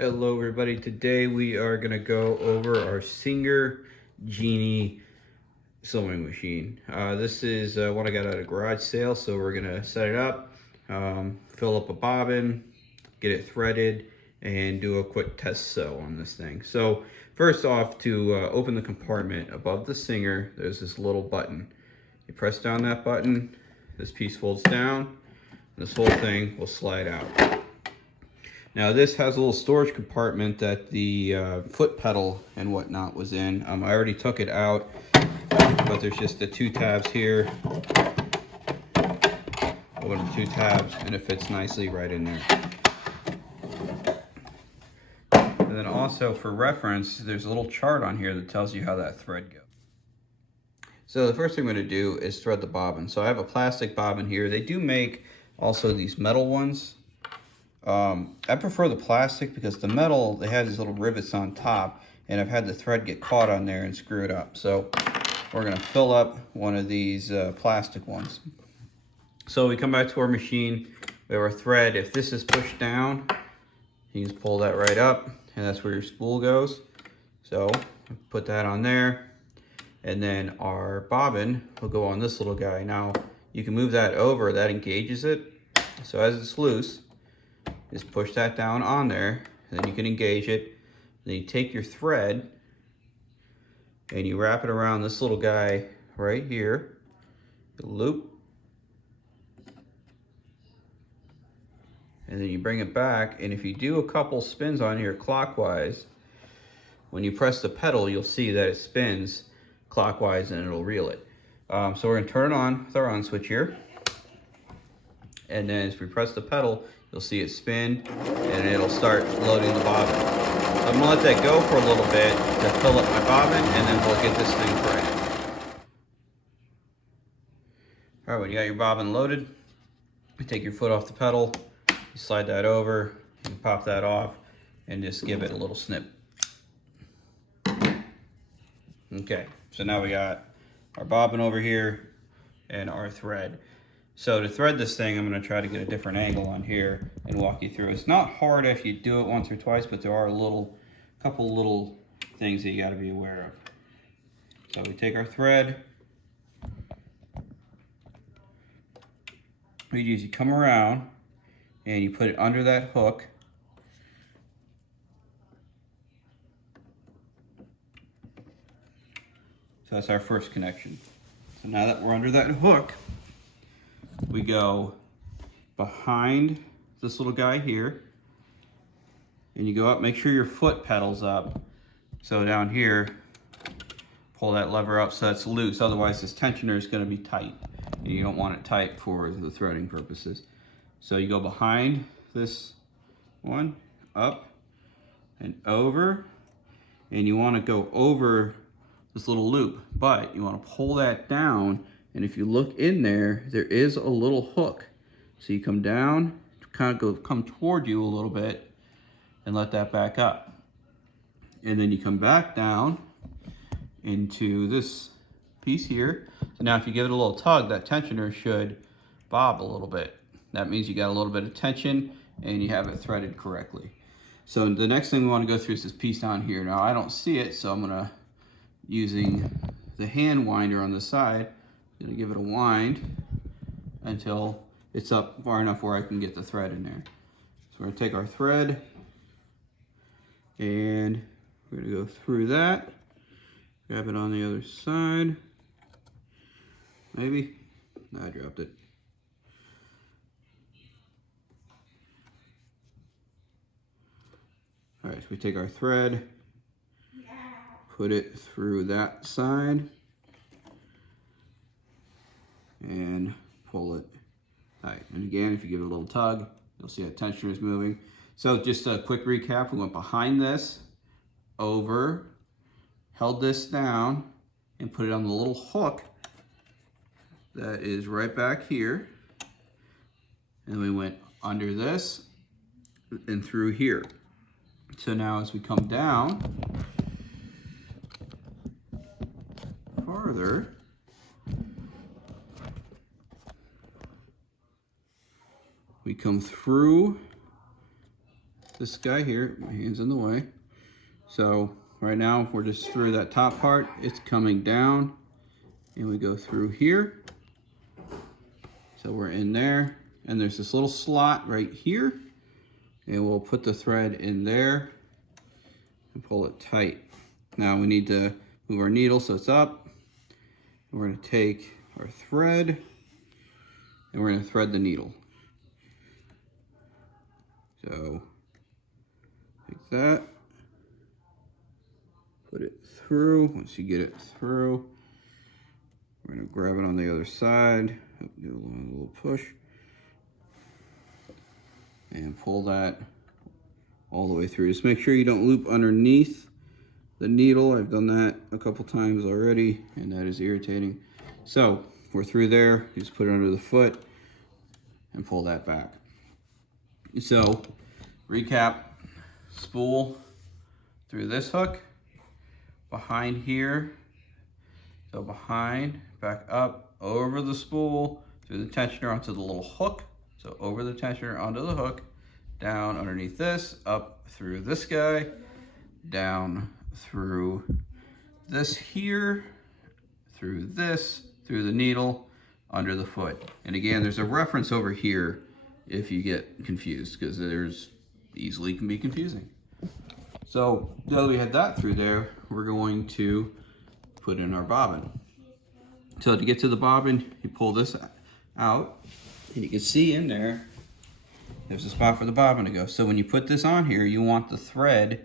Hello everybody, today we are going to go over our Singer Genie sewing machine. This is what I got at a garage sale, so we're going to set it up, fill up a bobbin, get it threaded, and do a quick test sew on this thing. So first off, to open the compartment above the Singer, there's this little button. You press down that button, this piece folds down, this whole thing will slide out. Now this has a little storage compartment that the foot pedal and whatnot was in. I already took it out, but there's just the two tabs here. Open the two tabs and it fits nicely right in there. And then also for reference, there's a little chart on here that tells you how that thread goes. So the first thing I'm going to do is thread the bobbin. So I have a plastic bobbin here. They do make also these metal ones. I prefer the plastic because the metal, they have these little rivets on top, and I've had the thread get caught on there and screw it up. So we're going to fill up one of these plastic ones. So we come back to our machine, we have our thread. If this is pushed down, you just pull that right up, and that's where your spool goes. So put that on there, and then our bobbin will go on this little guy. Now you can move that over, that engages it. So as it's loose, just push that down on there, and then you can engage it. Then you take your thread and you wrap it around this little guy right here, the loop, and then you bring it back. And if you do a couple spins on here clockwise, when you press the pedal, you'll see that it spins clockwise and it'll reel it. So we're gonna turn it on with our on switch here, and then as we press the pedal, you'll see it spin and it'll start loading the bobbin. So I'm gonna let that go for a little bit to fill up my bobbin, and then we'll get this thing threaded. All right, when you got your bobbin loaded, you take your foot off the pedal, you slide that over, you pop that off, and just give it a little snip. Okay, so now we got our bobbin over here and our thread. So to thread this thing, I'm going to try to get a different angle on here and walk you through. It's not hard if you do it once or twice, but there are a couple little things that you got to be aware of. So we take our thread. What you do is you come around and you put it under that hook. So that's our first connection. So now that we're under that hook, we go behind this little guy here, and you go up, make sure your foot pedals up. So down here, pull that lever up so that's loose, otherwise this tensioner is going to be tight, and you don't want it tight for the threading purposes. So you go behind this one, up and over, and you want to go over this little loop, but you want to pull that down. And if you look in there, there is a little hook. So you come down, kind of come toward you a little bit, and let that back up. And then you come back down into this piece here. So now if you give it a little tug, that tensioner should bob a little bit. That means you got a little bit of tension and you have it threaded correctly. So the next thing we want to go through is this piece down here. Now I don't see it, so I'm gonna, using the hand winder on the side, gonna give it a wind until it's up far enough where I can get the thread in there. So we're gonna take our thread and we're gonna go through that, grab it on the other side. Maybe, no, I dropped it. All right, so we take our thread, put it through that side, and pull it tight. And again, if you give it a little tug, you'll see that tensioner is moving. So just a quick recap, we went behind this, over, held this down, and put it on the little hook that is right back here. And we went under this and through here. So now as we come down farther, we come through this guy here. My hand's in the way. So right now we're just through that top part. It's coming down and we go through here. So we're in there and there's this little slot right here and we'll put the thread in there and pull it tight. Now we need to move our needle so it's up. We're going to take our thread and we're going to thread the needle. So take that, put it through. Once you get it through, we're going to grab it on the other side, give it a little push, and pull that all the way through. Just make sure you don't loop underneath the needle. I've done that a couple times already and that is irritating. So we're through there, you just put it under the foot and pull that back. So recap, spool through this hook, behind here, so behind, back up, over the spool, through the tensioner onto the little hook, so over the tensioner onto the hook, down underneath this, up through this guy, down through this here, through this, through the needle, under the foot. And again, there's a reference over here if you get confused, because there's easily can be confusing. So now that we had that through there, we're going to put in our bobbin. So to get to the bobbin, you pull this out and you can see in there, there's a spot for the bobbin to go. So when you put this on here, you want the thread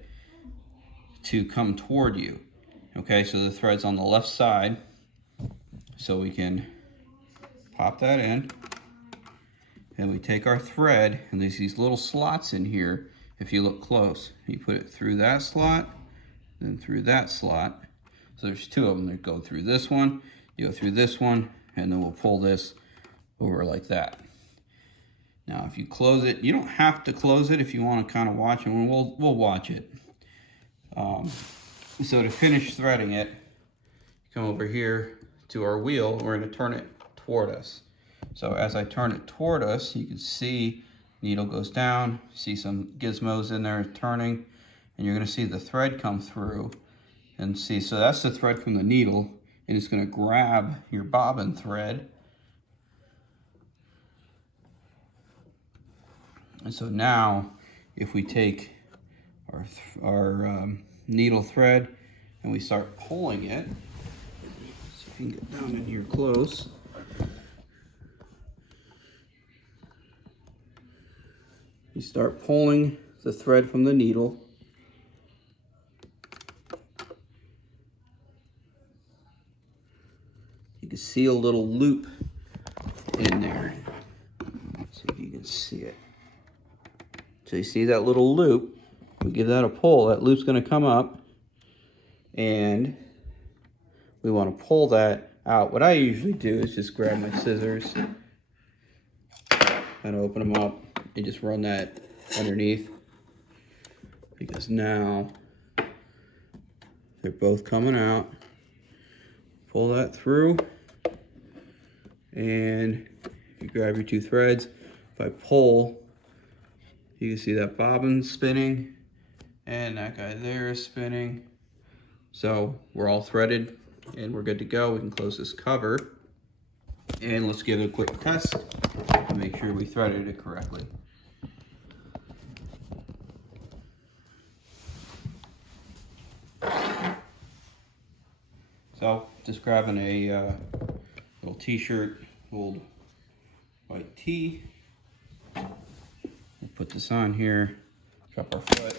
to come toward you. Okay, so the thread's on the left side. So we can pop that in and we take our thread and there's these little slots in here. If you look close, you put it through that slot, then through that slot. So there's two of them that go through this one, you go through this one, and then we'll pull this over like that. Now, if you close it, you don't have to close it if you want to kind of watch it, and we'll watch it. So to finish threading it, come over here to our wheel, we're going to turn it toward us. So as I turn it toward us, you can see needle goes down, see some gizmos in there turning, and you're going to see the thread come through and see, so that's the thread from the needle, and it's going to grab your bobbin thread. And so now if we take our needle thread and we start pulling it, see if you can get down in here close. You start pulling the thread from the needle. You can see a little loop in there. See if you can see it. So you see that little loop? We give that a pull, that loop's going to come up, and we want to pull that out. What I usually do is just grab my scissors and open them up and just run that underneath, because now they're both coming out. Pull that through, and you grab your two threads. If I pull, you can see that bobbin spinning and that guy there is spinning. So we're all threaded and we're good to go. We can close this cover and let's give it a quick test to make sure we threaded it correctly. So just grabbing a little t-shirt, old white tee. We'll put this on here, drop our foot,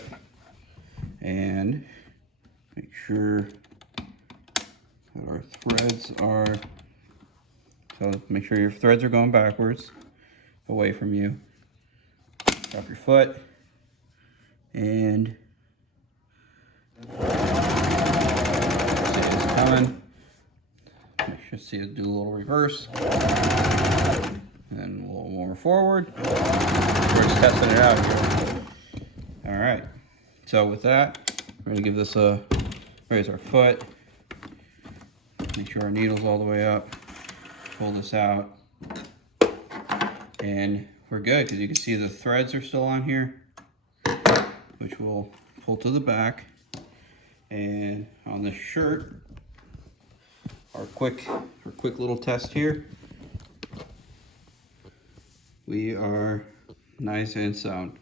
and make sure that our threads are, so make sure your threads are going backwards, away from you. Drop your foot, and it's coming. Make sure see it do a little reverse, and then a little more forward. We're just testing it out here. All right, so with that, we're gonna give this a, raise our foot, make sure our needle's all the way up, pull this out, and we're good, because you can see the threads are still on here. which we'll pull to the back. And on the shirt, our quick little test here. We are nice and sound.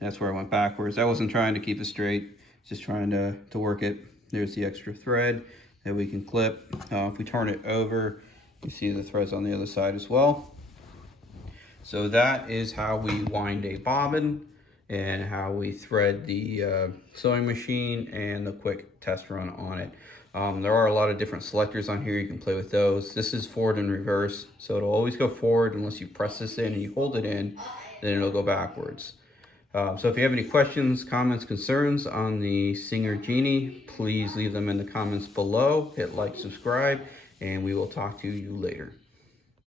That's where I went backwards. I wasn't trying to keep it straight, just trying to work it. There's the extra thread that we can clip. If we turn it over, you see the threads on the other side as well. So that is how we wind a bobbin and how we thread the sewing machine and the quick test run on it. There are a lot of different selectors on here. You can play with those. This is forward and reverse, so it'll always go forward unless you press this in and you hold it in, then it'll go backwards. So if you have any questions, comments, concerns on the Singer Genie, please leave them in the comments below. Hit like, subscribe, and we will talk to you later.